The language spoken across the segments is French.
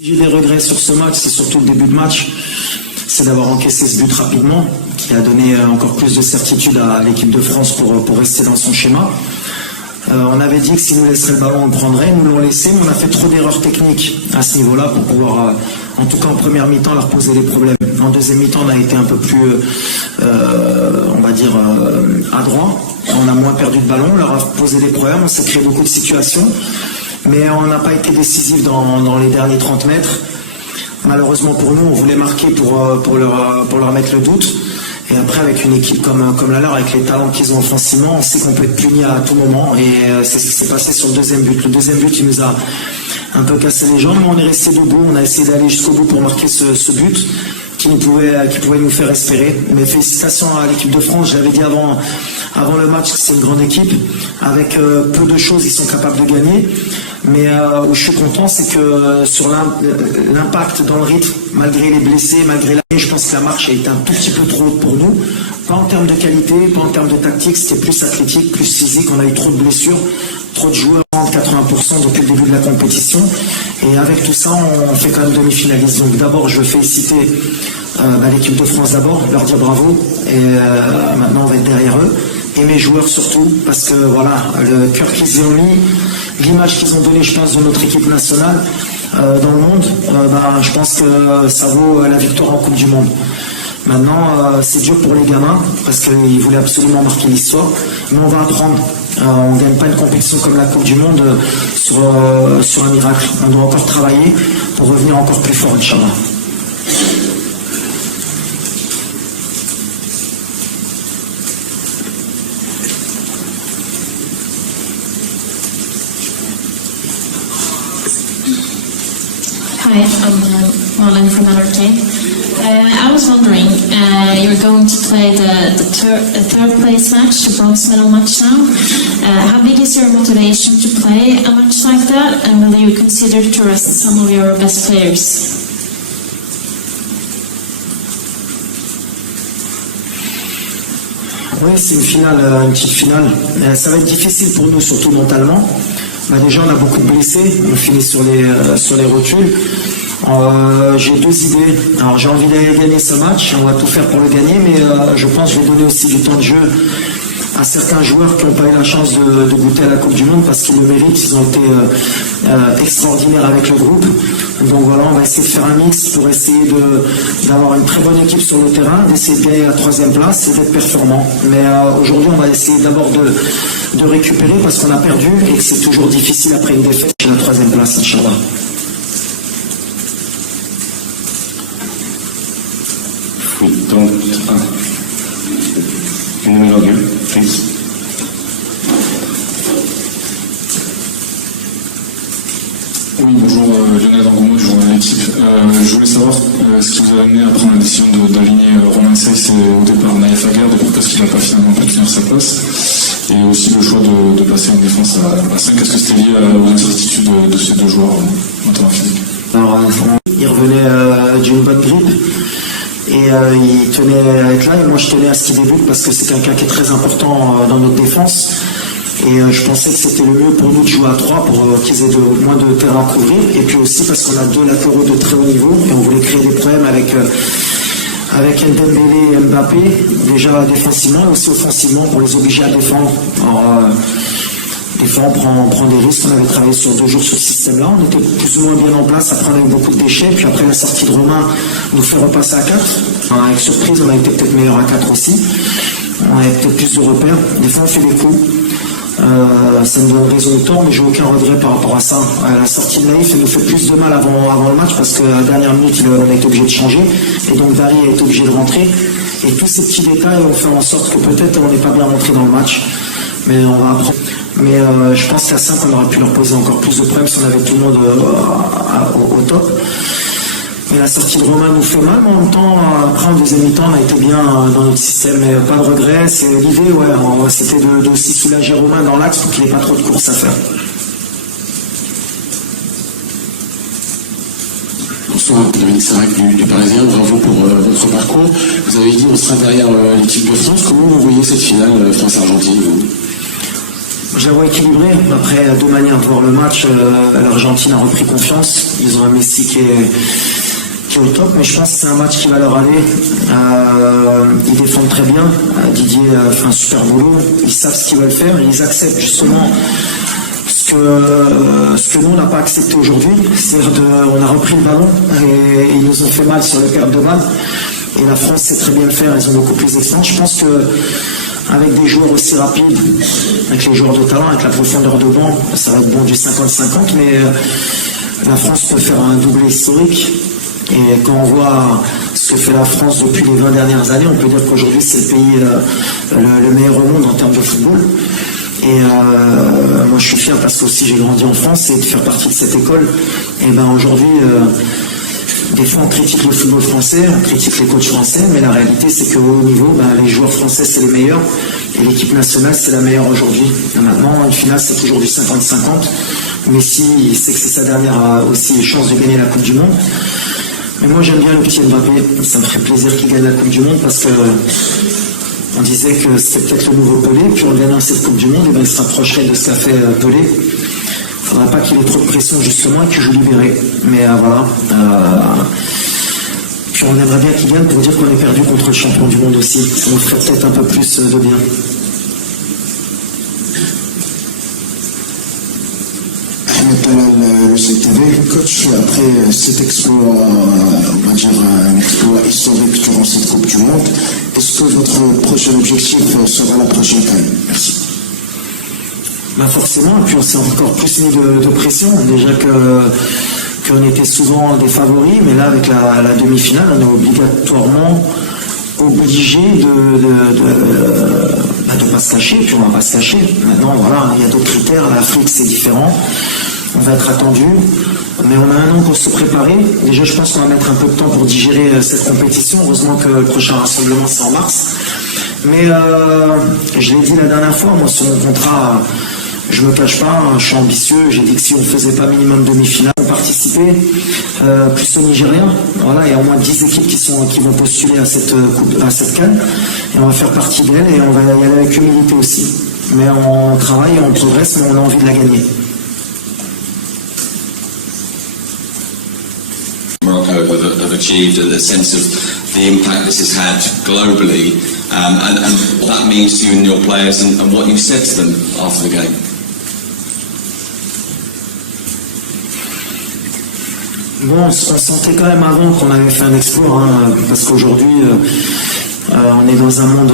J'ai des regrets sur ce match, c'est surtout le début de match, c'est d'avoir encaissé ce but rapidement, qui a donné encore plus de certitude à l'équipe de France pour rester dans son schéma. On avait dit que si nous laisserait le ballon, on le prendrait, nous l'avons laissé, mais on a fait trop d'erreurs techniques à ce niveau-là pour pouvoir, en tout cas en première mi-temps, leur poser des problèmes. En deuxième mi-temps, on a été un peu plus, on va dire, adroit. On a moins perdu de ballon, on leur a posé des problèmes, on s'est créé beaucoup de situations. Mais on n'a pas été décisif dans les derniers 30 mètres. Malheureusement pour nous, on voulait marquer pour leur mettre le doute. Et après, avec une équipe comme la leur, avec les talents qu'ils ont offensivement, on sait qu'on peut être puni à tout moment. Et c'est ce qui s'est passé sur le deuxième but. Le deuxième but, il nous a un peu cassé les jambes, mais on est resté debout. On a essayé d'aller jusqu'au bout pour marquer ce but qui pouvait nous faire espérer. Mais félicitations à l'équipe de France. Je l'avais dit avant le match que c'est une grande équipe. Avec peu de choses, ils sont capables de gagner. Mais où je suis content, c'est que sur l'impact dans le rythme, malgré les blessés, malgré je pense que la marche a été un tout petit peu trop haute pour nous. Pas en termes de qualité, pas en termes de tactique, c'était plus athlétique, plus physique. On a eu trop de blessures, trop de joueurs, 80% depuis le début de la compétition. Et avec tout ça, on fait quand même demi-finaliste. Donc d'abord, je veux féliciter l'équipe de France d'abord, leur dire bravo. Et maintenant, on va être derrière eux. Et mes joueurs surtout, parce que voilà, le cœur qu'ils ont mis, l'image qu'ils ont donnée, je pense, de notre équipe nationale dans le monde, je pense que ça vaut la victoire en Coupe du Monde. Maintenant, c'est dur pour les gamins, parce qu'ils voulaient absolument marquer l'histoire, mais on va apprendre. On ne gagne pas une compétition comme la Coupe du Monde sur un miracle. On doit encore travailler pour revenir encore plus fort, Inch'Allah. Hi, I'm Marlene from NRK. I was wondering, you're going to play the third place match, the bronze medal match now. How big is your motivation to play a match like that, and will you consider to rest some of your best players? Oui, c'est une finale, une petite finale. Ça va être difficile pour nous, surtout mentalement. Déjà, on a beaucoup de blessés, on finit sur les rotules. J'ai deux idées. Alors, j'ai envie d'aller gagner ce match, on va tout faire pour le gagner, mais je pense que je vais donner aussi du temps de jeu à certains joueurs qui n'ont pas eu la chance de goûter à la Coupe du Monde parce qu'ils le méritent, ils ont été extraordinaires avec le groupe. Donc voilà, on va essayer de faire un mix pour essayer d'avoir une très bonne équipe sur le terrain, d'essayer de gagner la 3e place et d'être performant. Mais aujourd'hui, on va essayer d'abord de récupérer parce qu'on a perdu et que c'est toujours difficile après une défaite chez la 3e place, Inch'Allah. Oui, donc, une nouvelle audio, please. Oui, bonjour, Lionel Angoumo du journal L'équipe. Je voulais savoir ce qui vous a amené à prendre la décision d'aligner Romain Saiss et au départ Naïf Aguerd, parce qu'il n'a pas finalement pu tenir sa place, et aussi le choix de passer une défense à 5. Est-ce que c'était lié aux incertitudes de ces deux joueurs en termes physiques? Alors, il revenait d'une bonne grippe. Et il tenait à être là, et moi je tenais à ce qu'il débute parce que c'est quelqu'un qui est très important dans notre défense. Et je pensais que c'était le mieux pour nous de jouer à 3 pour qu'ils aient moins de terrain à couvrir. Et puis aussi parce qu'on a deux latéraux de très haut niveau et on voulait créer des problèmes avec Dembélé et Mbappé, déjà défensivement et aussi offensivement pour les obliger à défendre. Alors, des fois, on prend des risques. On avait travaillé sur 2 jours sur ce système-là. On était plus ou moins bien en place. Après, on a eu beaucoup de déchets. Puis après, la sortie de Romain nous fait repasser à 4. Avec surprise, on a été peut-être meilleur à 4 aussi. On avait peut-être plus de repères. Des fois, on fait des coups. Ça me donne raison de temps, mais j'ai aucun regret par rapport à ça. La sortie de Naïf, elle nous fait plus de mal avant le match parce qu'à la dernière minute, on a été obligé de changer. Et donc, Dari a été obligé de rentrer. Et tous ces petits détails ont fait en sorte que peut-être on n'est pas bien rentré dans le match. Mais on va apprendre. Mais je pense qu'à 5, on aurait pu leur poser encore plus de problèmes si on avait tout le monde au top. Mais la sortie de Romain nous fait mal, mais en même temps, après en deuxième mi-temps, on a été bien dans notre système, mais pas de regret. C'est l'idée, c'était de aussi soulager Romain dans l'axe pour qu'il n'ait pas trop de courses à faire. Bonsoir, Dominique Sarac du Parisien, bravo pour votre parcours. Vous avez dit on sera derrière l'équipe de France. Comment vous voyez cette finale France-Argentine, vous ? Je la vois équilibrée. Après, deux manières de voir le match. L'Argentine a repris confiance. Ils ont un Messi qui est au top, mais je pense que c'est un match qui va leur aller. Ils défendent très bien. Didier fait un super boulot. Ils savent ce qu'ils veulent faire. Et ils acceptent justement ce que nous on n'a pas accepté aujourd'hui. C'est-à-dire on a repris le ballon et ils nous ont fait mal sur les pertes de balles. Et la France sait très bien le faire. Ils ont beaucoup plus d'expérience. Je pense que avec des joueurs aussi rapides, avec les joueurs de talent, avec la profondeur de banc, ça va être bon du 50-50, mais la France peut faire un doublé historique. Et quand on voit ce que fait la France depuis les 20 dernières années, on peut dire qu'aujourd'hui c'est le pays le meilleur au monde en termes de football. Et moi je suis fier parce que aussi j'ai grandi en France et de faire partie de cette école. Et ben aujourd'hui, des fois on critique le football français, on critique les coachs français, mais la réalité c'est qu'au haut niveau, les joueurs français c'est les meilleurs et l'équipe nationale c'est la meilleure aujourd'hui. Maintenant, une finale c'est toujours du 50-50. Messi il sait que c'est sa dernière aussi chance de gagner la Coupe du Monde. Mais moi j'aime bien le petit Mbappé, ça me ferait plaisir qu'il gagne la Coupe du Monde parce que on disait que c'était peut-être le nouveau Pelé, puis en gagnant cette Coupe du Monde, il se rapprocherait de ce qu'a fait Pelé. Il ne faudra pas qu'il ait trop de pression justement et qu'il joue libéré. Mais voilà. Puis on aimerait bien qu'il gagne pour dire qu'on est perdu contre le champion du monde aussi. Ça nous ferait peut-être un peu plus de bien. Le CTV, coach, après cet exploit, on va dire un exploit historique durant cette Coupe du Monde, est-ce que votre prochain objectif sera la prochaine CAN? Merci. Forcément, et puis on s'est encore plus mis de pression. Déjà qu'on était souvent des favoris, mais là avec la demi-finale, on est obligatoirement obligé de pas se cacher, puis on va pas se cacher. Maintenant, voilà, il y a d'autres critères. L'Afrique, c'est différent. On va être attendu, mais on a un an pour se préparer. Déjà, je pense qu'on va mettre un peu de temps pour digérer cette compétition. Heureusement que le prochain rassemblement, c'est en mars. Mais je l'ai dit la dernière fois, moi, sur mon contrat, je me cache pas, je suis ambitieux. J'ai dit que si on ne faisait pas minimum demi-finale, on participait plus au Nigeria. Voilà, il y a au moins 10 équipes qui vont postuler à cette CAN. Et on va faire partie d'elle et on va y aller avec humilité aussi. Mais on travaille, on progresse, mais on a envie de la gagner. Morocco have achieved a sense of the impact this has had globally and what that means to you and your players and what you said to them after the game. Bon, on sentait quand même avant qu'on avait fait un exploit, parce qu'aujourd'hui on est dans un monde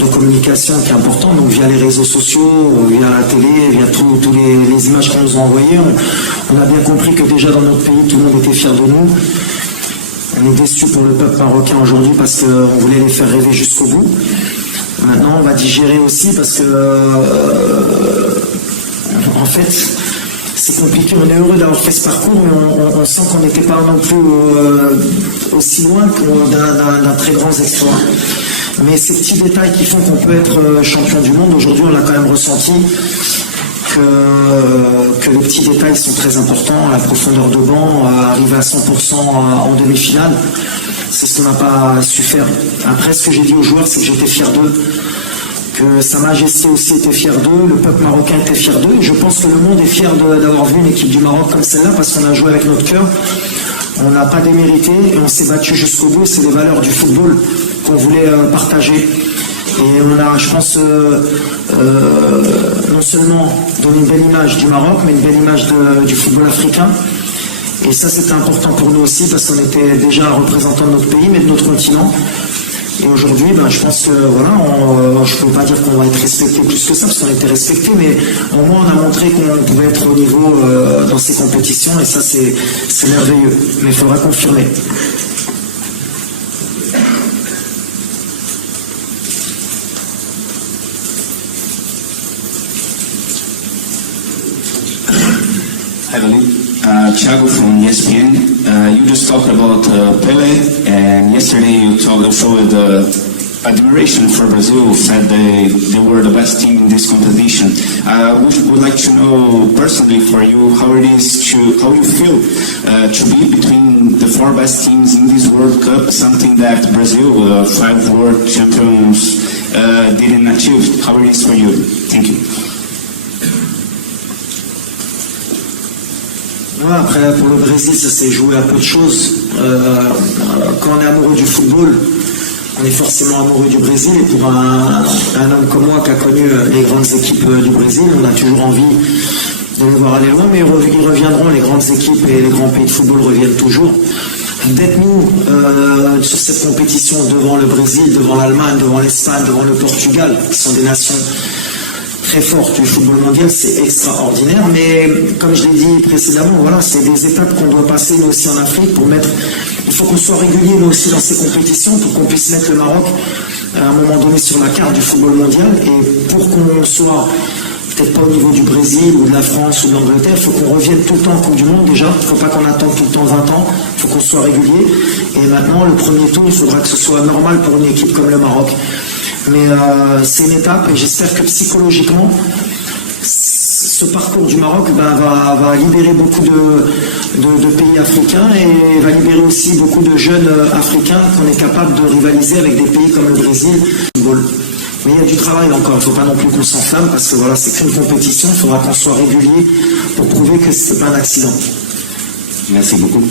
de communication qui est important, donc via les réseaux sociaux, via la télé, via tous les images qu'on nous a envoyées, on a bien compris que déjà dans notre pays, tout le monde était fier de nous. On est déçus pour le peuple marocain aujourd'hui parce qu'on voulait les faire rêver jusqu'au bout. Maintenant, on va digérer aussi parce que, en fait, c'est compliqué. On est heureux d'avoir fait ce parcours, mais on sent qu'on n'était pas non plus aussi loin d'un très grand exploit. Mais ces petits détails qui font qu'on peut être champion du monde, aujourd'hui, on l'a quand même ressenti. Que les petits détails sont très importants, la profondeur de banc, arriver à 100% en demi-finale, c'est ce qu'on n'a pas su faire. Après, ce que j'ai dit aux joueurs, c'est que j'étais fier d'eux, que Sa Majesté aussi était fier d'eux, le peuple marocain était fier d'eux, et je pense que le monde est fier d'avoir vu une équipe du Maroc comme celle-là, parce qu'on a joué avec notre cœur, on n'a pas démérité, et on s'est battu jusqu'au bout, c'est les valeurs du football qu'on voulait partager. Et on a, je pense, non seulement donné une belle image du Maroc, mais une belle image du football africain. Et ça, c'était important pour nous aussi, parce qu'on était déjà représentant de notre pays, mais de notre continent. Et aujourd'hui, je pense que, voilà, je ne peux pas dire qu'on va être respecté plus que ça, parce qu'on était respecté, mais au moins on a montré qu'on pouvait être au niveau dans ces compétitions, et ça, c'est merveilleux. Mais il faudra confirmer. Hi, Thiago from ESPN. You just talked about Pele, and yesterday you showed admiration for Brazil, said they were the best team in this competition. Would like to know personally for you how you feel to be between the four best teams in this World Cup, something that Brazil, 5 world champions didn't achieve. How it is for you? Thank you. Ouais, après, pour le Brésil, ça s'est joué à peu de choses. Quand on est amoureux du football, on est forcément amoureux du Brésil. Et pour un homme comme moi qui a connu les grandes équipes du Brésil, on a toujours envie de les voir aller loin. Mais ils reviendront, les grandes équipes et les grands pays de football reviennent toujours. D'être nous sur cette compétition devant le Brésil, devant l'Allemagne, devant l'Espagne, devant le Portugal, qui sont des nations très fortes du football mondial, c'est extraordinaire. Mais comme je l'ai dit précédemment, voilà, c'est des étapes qu'on doit passer nous aussi en Afrique pour mettre. Il faut qu'on soit régulier nous aussi dans ces compétitions pour qu'on puisse mettre le Maroc à un moment donné sur la carte du football mondial. Et pour qu'on soit peut-être pas au niveau du Brésil ou de la France ou de l'Angleterre, il faut qu'on revienne tout le temps en Coupe du Monde déjà. Il ne faut pas qu'on attende tout le temps 20 ans. Il faut qu'on soit régulier. Et maintenant, le premier tour, il faudra que ce soit normal pour une équipe comme le Maroc. Mais c'est une étape et j'espère que psychologiquement, ce parcours du Maroc va libérer beaucoup de pays africains et va libérer aussi beaucoup de jeunes africains qu'on est capable de rivaliser avec des pays comme le Brésil. Mais il y a du travail encore, il ne faut pas non plus qu'on s'enflamme parce que voilà, c'est qu'une compétition, il faudra qu'on soit régulier pour prouver que ce n'est pas un accident. Merci beaucoup.